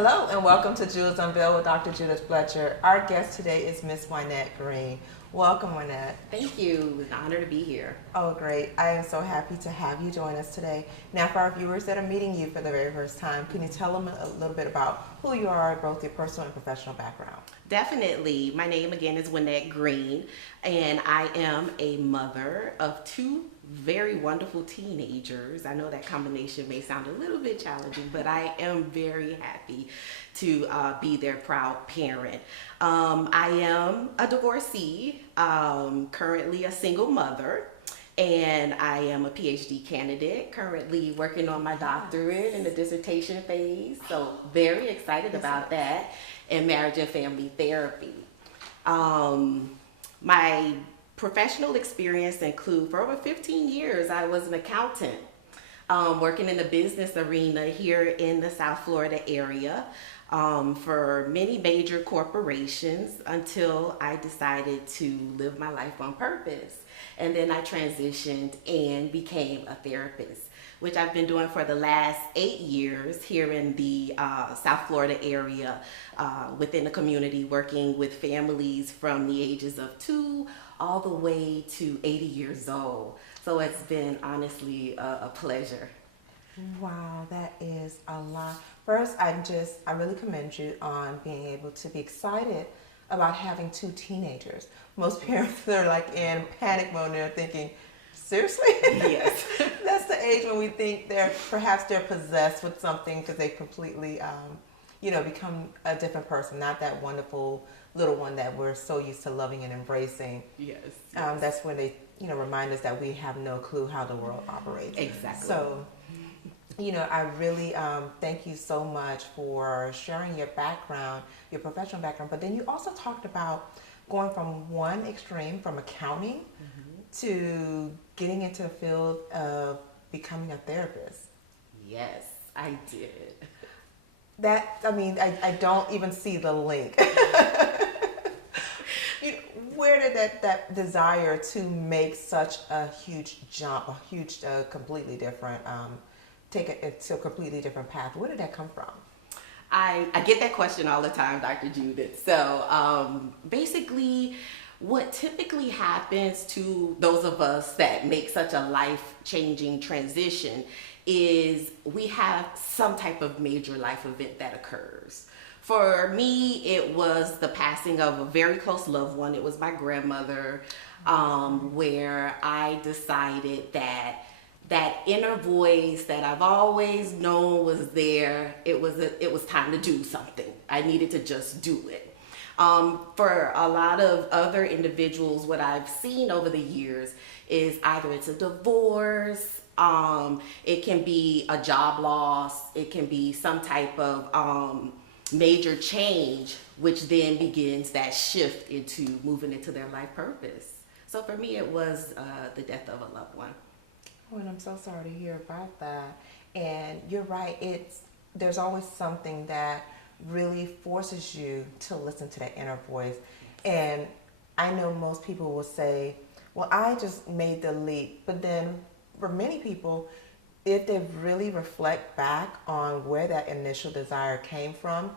Hello and welcome to Jewels Unveiled with Dr. Judith Fletcher. Our guest today is Miss Wynette Green. Welcome, Wynette. Thank you. It's an honor to be here. Oh, great. I am so happy to have you join us today. Now, for our viewers that are meeting you for the very first time, can you tell them a little bit about who you are, both your personal and professional background? Definitely. My name again is Wynette Green, and I am a mother of two very wonderful teenagers. I know that combination may sound a little bit challenging, but I am very happy to be their proud parent. I am a divorcee, currently a single mother, and I am a PhD candidate, currently working on my doctorate in the dissertation phase. So very excited about that, and marriage and family therapy. My professional experience include, for over 15 years, I was an accountant, working in the business arena here in the South Florida area for many major corporations until I decided to live my life on purpose. And then I transitioned and became a therapist, which I've been doing for the last 8 years here in the South Florida area within the community, working with families from the ages of 2 all the way to 80 years old. So it's been honestly a pleasure. Wow, that is a lot. First, I really commend you on being able to be excited about having 2 teenagers. Most parents are like in panic mode and they're thinking, seriously? Yes. That's the age when we think perhaps they're possessed with something because they completely, become a different person, not that wonderful little one that we're so used to loving and embracing. Yes. That's when they, remind us that we have no clue how the world operates. Exactly. So, I really thank you so much for sharing your background, your professional background, but then you also talked about going from one extreme, from accounting, to getting into the field of becoming a therapist. Yes, I did. I don't even see the link. Where did that desire to make such a huge jump, completely different, take it to a completely different path, where did that come from? I get that question all the time, Dr. Judith. So basically, what typically happens to those of us that make such a life-changing transition is we have some type of major life event that occurs. For me, it was the passing of a very close loved one. It was my grandmother, where I decided that inner voice that I've always known was there, it was time to do something. I needed to just do it. For a lot of other individuals, what I've seen over the years is either it's a divorce, it can be a job loss, it can be some type of major change, which then begins that shift into moving into their life purpose. So for me, it was the death of a loved one. Oh, and I'm so sorry to hear about that. And you're right, there's always something that really forces you to listen to that inner voice. And I know most people will say, well, I just made the leap. But then for many people, if they really reflect back on where that initial desire came from,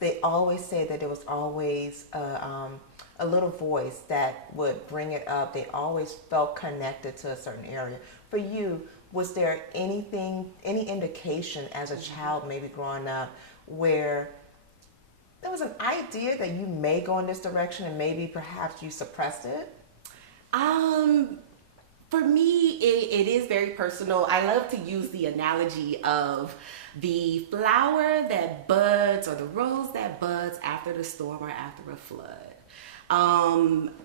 they always say that there was always a little voice that would bring it up. They always felt connected to a certain area. For you, was there any indication as a child, maybe growing up, where there was an idea that you may go in this direction and maybe perhaps you suppressed it? For me, it is very personal. I love to use the analogy of the flower that buds or the rose that buds after the storm or after a flood.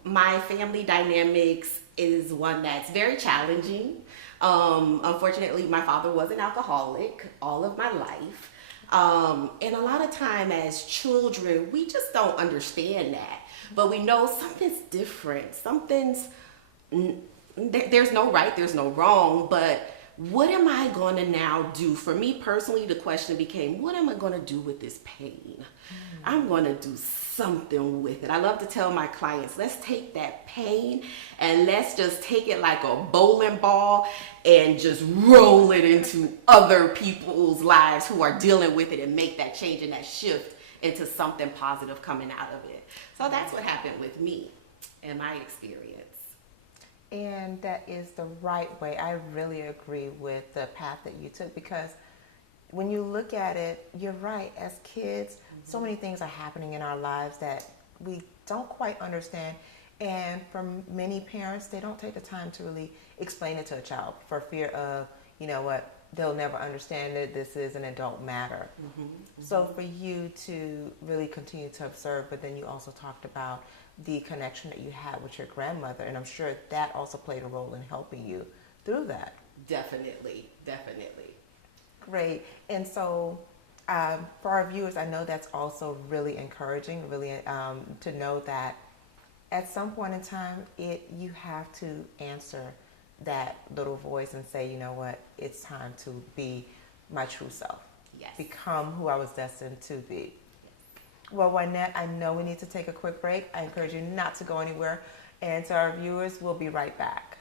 My family dynamics is one that's very challenging. Unfortunately, my father was an alcoholic all of my life. And a lot of time as children, we just don't understand that. But we know something's different. There's no right, there's no wrong, but what am I going to now do? For me personally, the question became, what am I going to do with this pain? I'm going to do something with it. I love to tell my clients, let's take that pain and let's just take it like a bowling ball and just roll it into other people's lives who are dealing with it and make that change and that shift into something positive coming out of it. So that's what happened with me and my experience. And that is the right way. I really agree with the path that you took, because when you look at it, you're right. As kids, so many things are happening in our lives that we don't quite understand. And for many parents, they don't take the time to really explain it to a child for fear of, you know what, they'll never understand it. This is an adult matter. So for you to really continue to observe, but then you also talked about the connection that you had with your grandmother, and I'm sure that also played a role in helping you through that. Definitely. Great. And so for our viewers, I know that's also really encouraging, really to know that at some point in time, you have to answer that little voice and say, you know what, it's time to be my true self. Yes. Become who I was destined to be. Well, Wynette, I know we need to take a quick break. I encourage you not to go anywhere. And to our viewers, we'll be right back.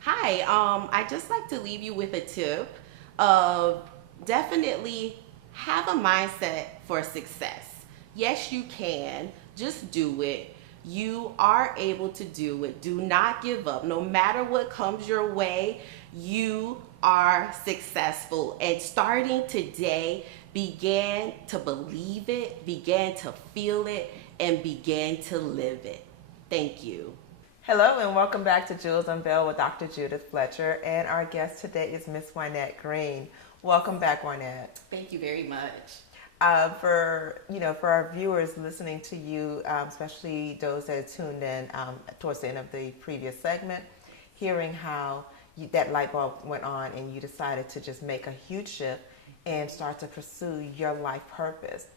Hi, I'd just like to leave you with a tip of definitely have a mindset for success. Yes, you can. Just do it. You are able to do it. Do not give up. No matter what comes your way, you are successful. And starting today, begin to believe it, begin to feel it, and begin to live it. Thank you. Hello and welcome back to Jewels Unveiled with Dr. Judith Fletcher, and our guest today is Miss Wynette Green. Welcome back, Wynette. Thank you very much. For our viewers listening to you, especially those that are tuned in towards the end of the previous segment, hearing how that light bulb went on and you decided to just make a huge shift and start to pursue your life purpose.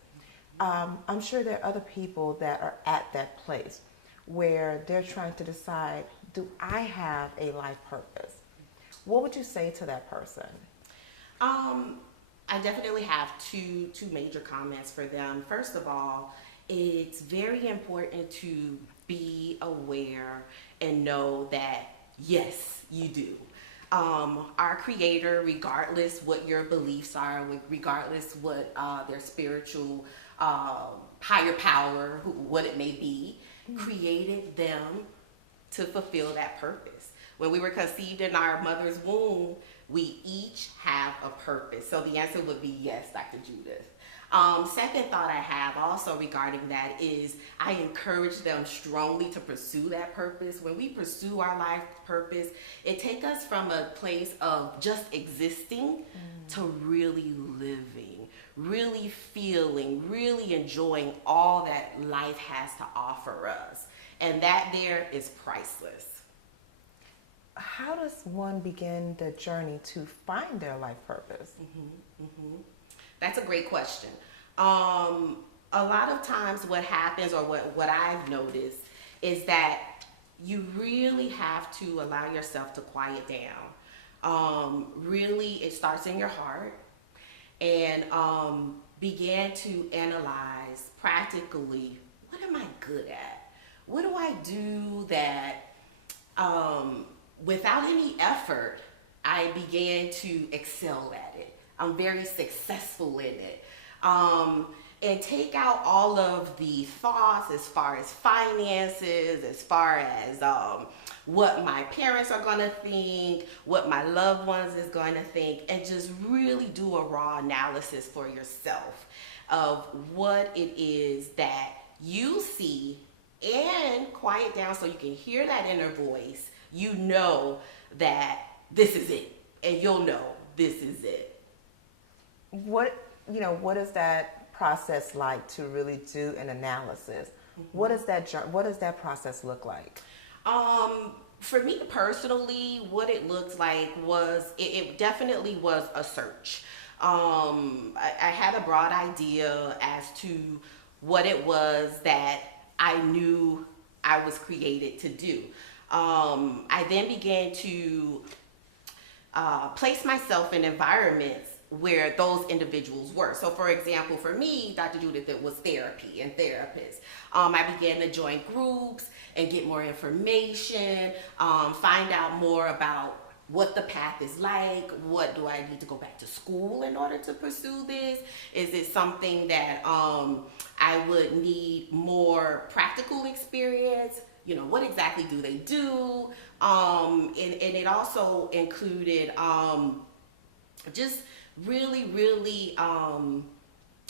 I'm sure there are other people that are at that place where they're trying to decide, do I have a life purpose? What would you say to that person? I definitely have two major comments for them. First of all, it's very important to be aware and know that yes, you do. Our Creator, regardless what your beliefs are, regardless what their spiritual higher power, what it may be, created them to fulfill that purpose. When we were conceived in our mother's womb, we each have a purpose. So the answer would be yes, Dr. Judith. Second thought I have also regarding that is I encourage them strongly to pursue that purpose. When we pursue our life purpose, it takes us from a place of just existing to really living, really feeling, really enjoying all that life has to offer us. And that there is priceless. How does one begin the journey to find their life purpose? That's a great question. A lot of times what happens, or what I've noticed, is that you really have to allow yourself to quiet down. Really, it starts in your heart, and begin to analyze practically, what am I good at? What do I do that without any effort, I began to excel at it. I'm very successful in it. And take out all of the thoughts as far as finances, as far as what my parents are going to think, what my loved ones is going to think, and just really do a raw analysis for yourself of what it is that you see, and quiet down so you can hear that inner voice. You know that this is it, and you'll know this is it. What is that process like to really do an analysis? What does that process look like? For me personally, what it looked like was it definitely was a search. I had a broad idea as to what it was that I knew I was created to do. I then began to place myself in environments where those individuals were. So, for example, for me, Dr. Judith, it was therapy and therapists. I began to join groups and get more information, find out more about what the path is like. What do I need to go back to school in order to pursue this? Is it something that I would need more practical experience? You know, what exactly do they do? And it also included just really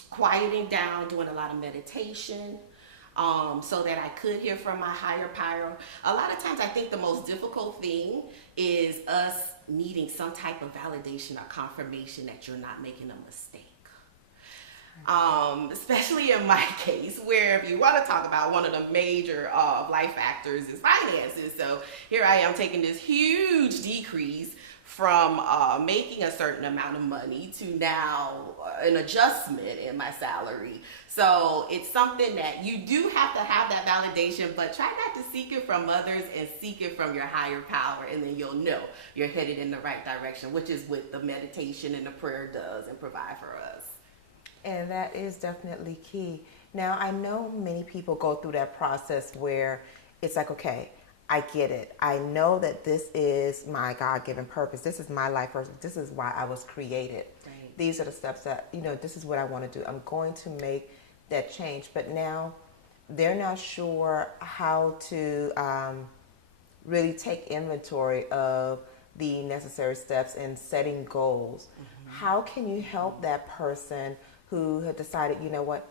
quieting down, doing a lot of meditation, so that I could hear from my higher power. A lot of times I think the most difficult thing is us needing some type of validation or confirmation that you're not making a mistake. Especially in my case, where if you want to talk about one of the major life factors is finances. So here I am taking this huge decrease from making a certain amount of money to now an adjustment in my salary. So it's something that you do have to have that validation, but try not to seek it from others and seek it from your higher power, and then you'll know you're headed in the right direction, which is what the meditation and the prayer does and provide for us. And that is definitely key. Now, I know many people go through that process where it's like, okay, I get it. I know that this is my God-given purpose. This is my life purpose. This is why I was created. Right. These are the steps that, this is what I want to do. I'm going to make that change. But now they're not sure how to really take inventory of the necessary steps in setting goals. Mm-hmm. How can you help that person who had decided, you know what,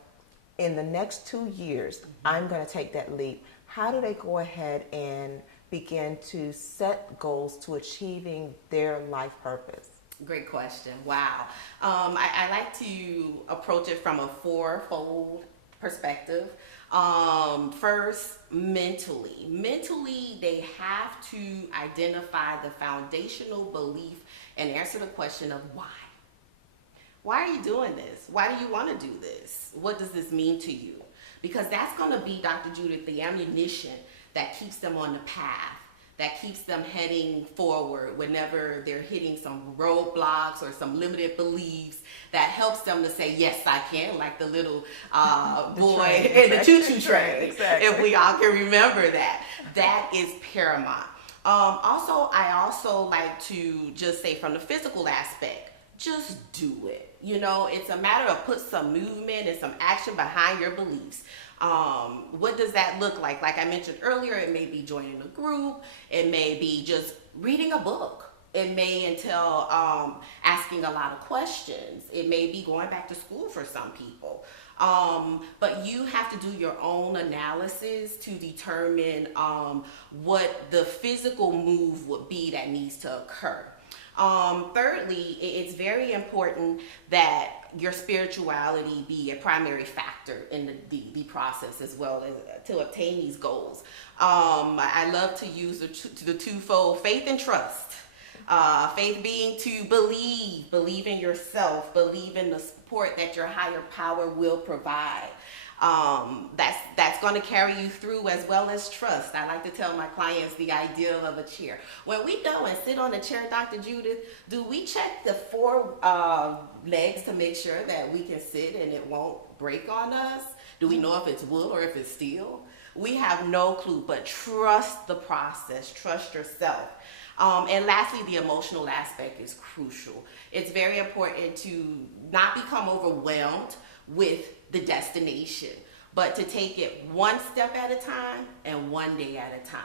in the next 2 years, I'm going to take that leap? How do they go ahead and begin to set goals to achieving their life purpose? Great question. Wow. I like to approach it from a fourfold perspective. First, mentally. Mentally, they have to identify the foundational belief and answer the question of why. Why are you doing this? Why do you want to do this? What does this mean to you? Because that's going to be, Dr. Judith, the ammunition that keeps them on the path, that keeps them heading forward whenever they're hitting some roadblocks or some limited beliefs, that helps them to say, yes, I can, like the little boy in the choo-choo train, exactly. If we all can remember that. That is paramount. I also like to just say from the physical aspect, just do it. It's a matter of put some movement and some action behind your beliefs. What does that look like? Like I mentioned earlier, it may be joining a group. It may be just reading a book. It may entail asking a lot of questions. It may be going back to school for some people. But you have to do your own analysis to determine what the physical move would be that needs to occur. Thirdly, it's very important that your spirituality be a primary factor in the process as well as to obtain these goals. I love to use the twofold faith and trust. Faith being to believe in yourself, believe in the support that your higher power will provide. That's going to carry you through, as well as trust. I like to tell my clients the ideal of a chair. When we go and sit on a chair, Dr. Judith, do we check the four legs to make sure that we can sit and it won't break on us? Do we know if it's wood or if it's steel? We have no clue, but trust the process, trust yourself. And lastly, the emotional aspect is crucial. It's very important to not become overwhelmed with the destination, but to take it one step at a time and one day at a time.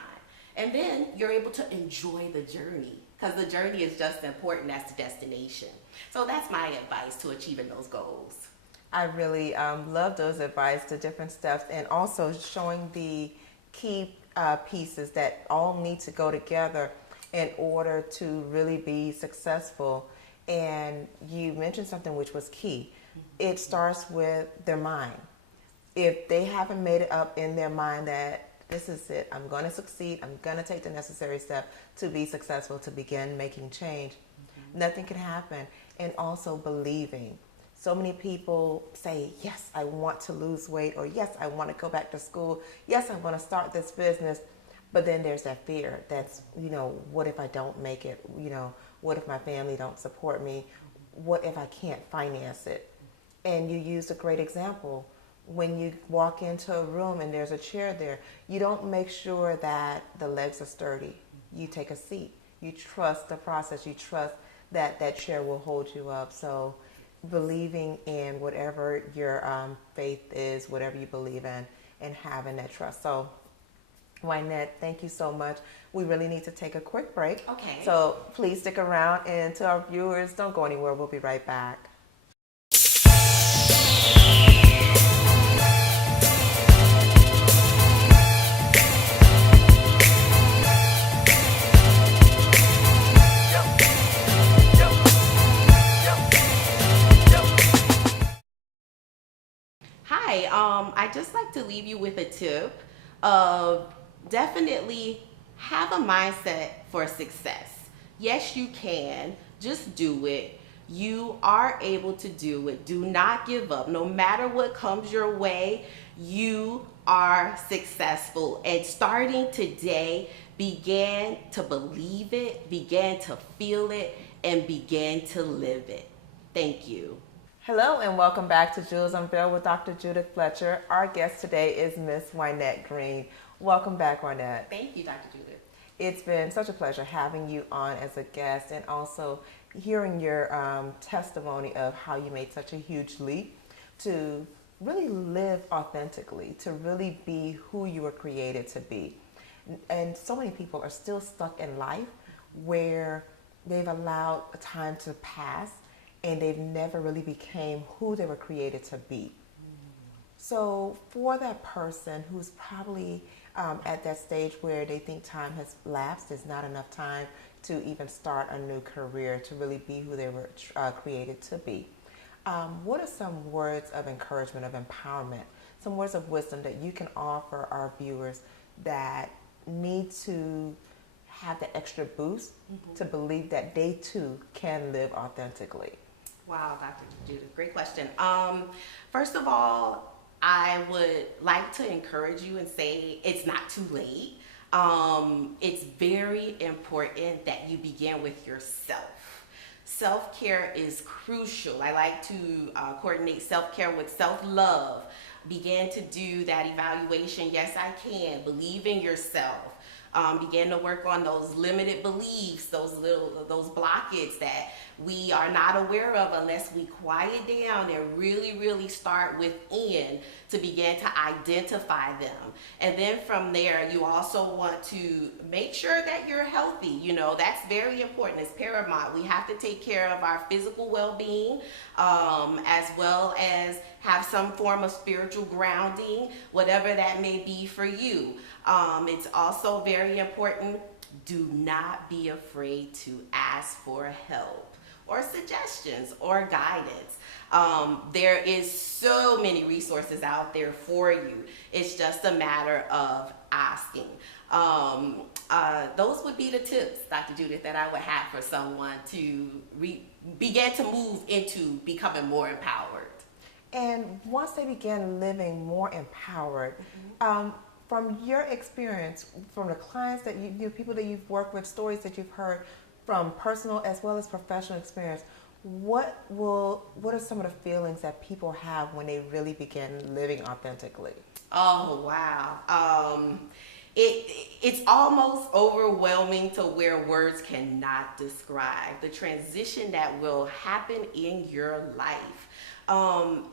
And then you're able to enjoy the journey, because the journey is just as important as the destination. So that's my advice to achieving those goals. I really love those advice, the different steps, and also showing the key pieces that all need to go together in order to really be successful. And you mentioned something which was key. It starts with their mind. If they haven't made it up in their mind that this is it, I'm going to succeed, I'm going to take the necessary step to be successful, to begin making change, nothing can happen. And also believing. So many people say, yes, I want to lose weight, or yes, I want to go back to school. Yes, I want to start this business. But then there's that fear that's, what if I don't make it? What if my family don't support me? What if I can't finance it? And you used a great example. When you walk into a room and there's a chair there, you don't make sure that the legs are sturdy. You take a seat. You trust the process. You trust that that chair will hold you up. So believing in whatever your faith is, whatever you believe in, and having that trust. So Wynette, thank you so much. We really need to take a quick break. Okay. So please stick around, and to our viewers, don't go anywhere. We'll be right back. Hi, I just like to leave you with a tip of definitely have a mindset for success. Yes, you can. Just do it. You are able to do it. Do not give up. No matter what comes your way, you are successful. And starting today, begin to believe it, begin to feel it, and begin to live it. Thank you. Hello and welcome back to Jewels Unveiled with Dr. Judith Fletcher. Our guest today is Miss Wynette Green. Welcome back, Wynette. Thank you, Dr. Judith. It's been such a pleasure having you on as a guest, and also hearing your testimony of how you made such a huge leap to really live authentically, to really be who you were created to be. And so many people are still stuck in life where they've allowed time to pass and they've never really became who they were created to be. So for that person who's probably at that stage where they think time has lapsed, there's not enough time to even start a new career, to really be who they were created to be, what are some words of encouragement, of empowerment, some words of wisdom that you can offer our viewers that need to have the extra boost to believe that they too can live authentically? Wow, Dr. Judith, great question. First of all, I would like to encourage you and say it's not too late. It's very important that you begin with yourself. Self-care is crucial. I like to coordinate self-care with self-love. Begin to do that evaluation. Yes, I can. Believe in yourself. Begin to work on those limited beliefs, those blockades that we are not aware of unless we quiet down and really start within to begin to identify them. And then from there, you also want to make sure that you're healthy. That's very important. It's paramount. We have to take care of our physical well-being, as well as have some form of spiritual grounding, whatever that may be for you. It's also very important, do not be afraid to ask for help or suggestions or guidance. There is so many resources out there for you. It's just a matter of asking. Those would be the tips, Dr. Judith, that I would have for someone to begin to move into becoming more empowered. And once they begin living more empowered, from your experience, from the clients that people that you've worked with, stories that you've heard from personal as well as professional experience, what are some of the feelings that people have when they really begin living authentically? Oh, wow. It's almost overwhelming to where words cannot describe the transition that will happen in your life.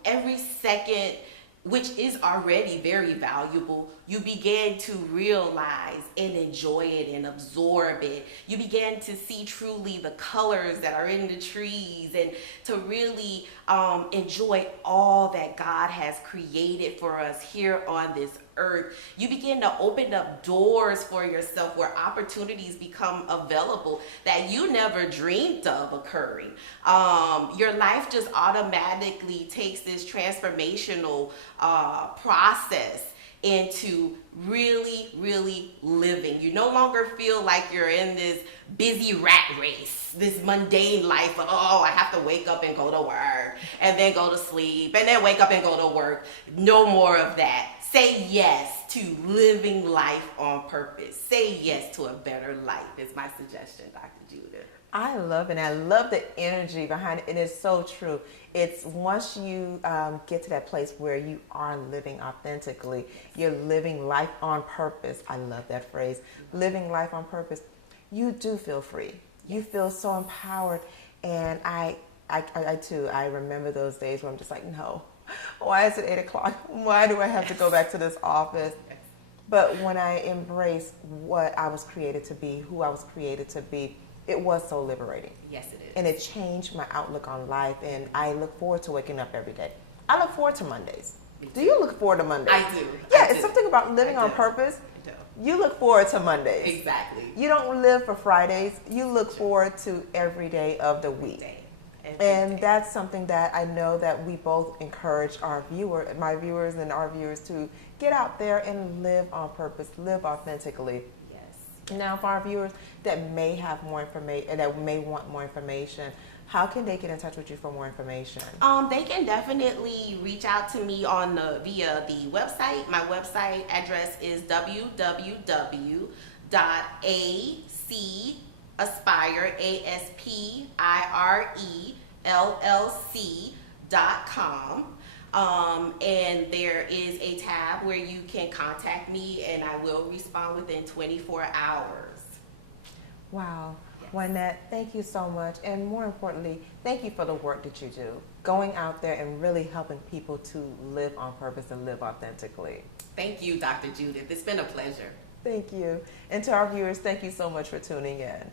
Every second, which is already very valuable, you begin to realize and enjoy it and absorb it. You begin to see truly the colors that are in the trees and to really enjoy all that God has created for us here on this earth. You begin to open up doors for yourself where opportunities become available that you never dreamed of occurring. Your life just automatically takes this transformational process, into really, really living. You no longer feel like you're in this busy rat race, this mundane life of, oh, I have to wake up and go to work, and then go to sleep, and then wake up and go to work. No more of that. Say yes to living life on purpose. Say yes to a better life is my suggestion, Dr. Judith. I love it. And I love the energy behind it. It is so true. It's once you get to that place where you are living authentically, you're living life on purpose. I love that phrase. Living life on purpose. You do feel free. You feel so empowered. And I too, I remember those days where I'm just like, no. Why is it 8 o'clock? Why do I have to go back to this office? But when I embraced what I was created to be, who I was created to be, it was so liberating. Yes, it is. And it changed my outlook on life, and I look forward to waking up every day. I look forward to Mondays. Do you look forward to Mondays? I do. Yeah, it's something about living on purpose. I do. You look forward to Mondays. Exactly. You don't live for Fridays. You look forward to every day of the week. And that's something that I know that we both encourage my viewers and our viewers to get out there and live on purpose, live authentically. Yes. Now, for our viewers that may have more information, that may want more information, how can they get in touch with you for more information? They can definitely reach out to me via the website. My website address is www.aspirellc.com. And there is a tab where you can contact me, and I will respond within 24 hours. Wow. Wynette, thank you so much. And more importantly, thank you for the work that you do. Going out there and really helping people to live on purpose and live authentically. Thank you, Dr. Judith. It's been a pleasure. Thank you. And to our viewers, thank you so much for tuning in.